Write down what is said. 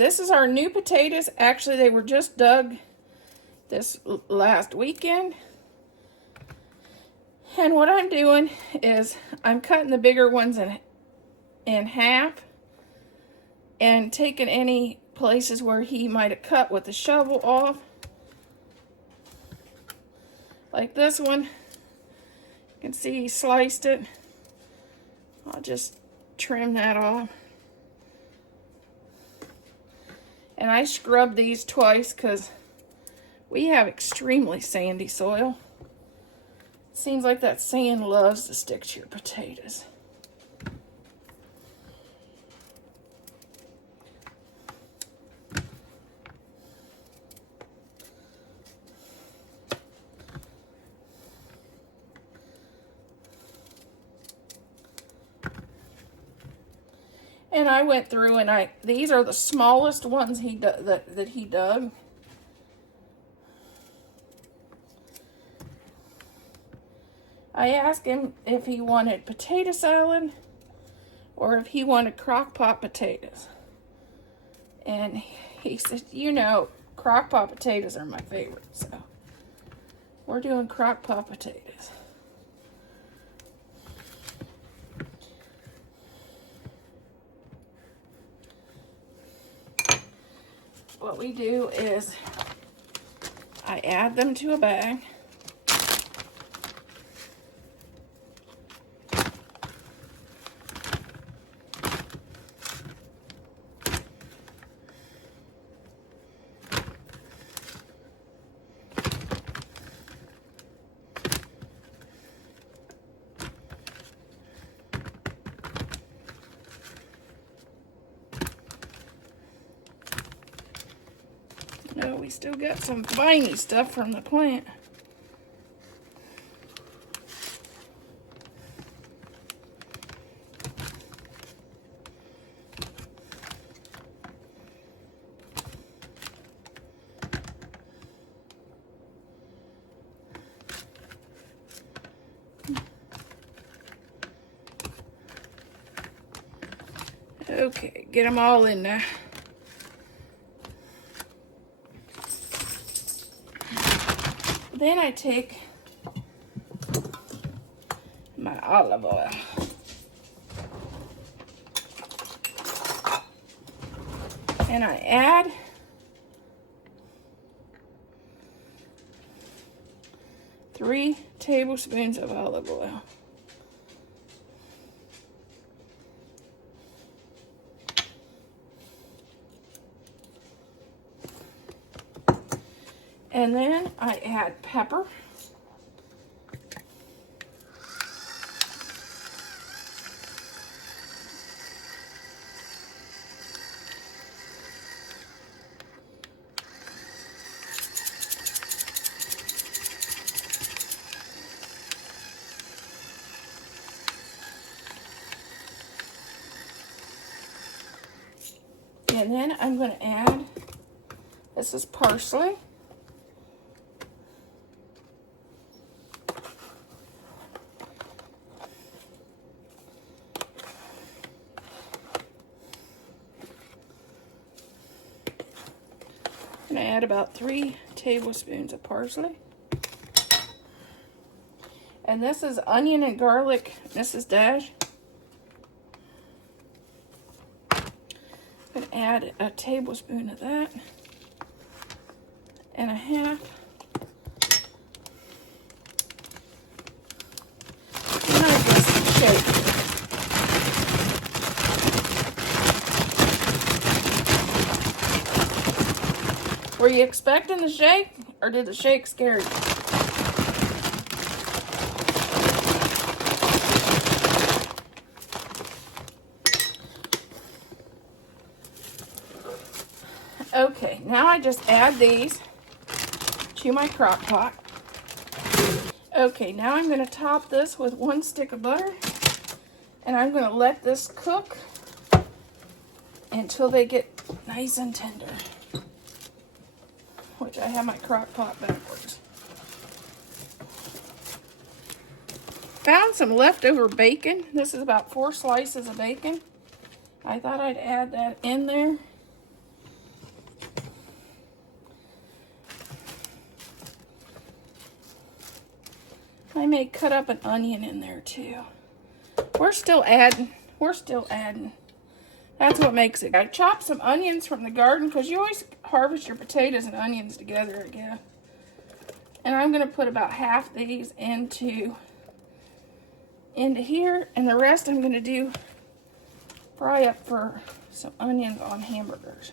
this is our new potatoes. Actually, they were just dug this last weekend. And what I'm doing is I'm cutting the bigger ones in half and taking any places where he might have cut with the shovel off. Like this one, you can see he sliced it. I'll just trim that off. And I scrub these twice because we have extremely sandy soil. It seems like that sand loves to stick to your potatoes. And I went through and these are the smallest ones that he dug. I asked him if he wanted potato salad or if he wanted crock pot potatoes. And he said, you know, crock pot potatoes are my favorite, so we're doing crock pot potatoes. What we do is I add them to a bag. No, we still got some viney stuff from the plant. Okay, get them all in there. Then I take my olive oil. And I add three tablespoons of olive oil. And then I add pepper. And then I'm going to add, this is parsley. I'm going to add about 3 tablespoons of parsley. And this is onion and garlic, Mrs. Dash. I'm going to add a tablespoon of that and a half. And I just shake. Were you expecting the shake, or did the shake scare you? Okay, now I just add these to my crock pot. Okay, now I'm going to top this with 1 stick of butter, and I'm going to let this cook until they get nice and tender. Which I have my crock pot backwards. Found some leftover bacon. This is about 4 slices of bacon. I thought I'd add that in there. I may cut up an onion in there too. We're still adding. That's what makes it. I chopped some onions from the garden because you always harvest your potatoes and onions together again. And I'm going to put about half these into here, and the rest I'm going to fry up for some onions on hamburgers.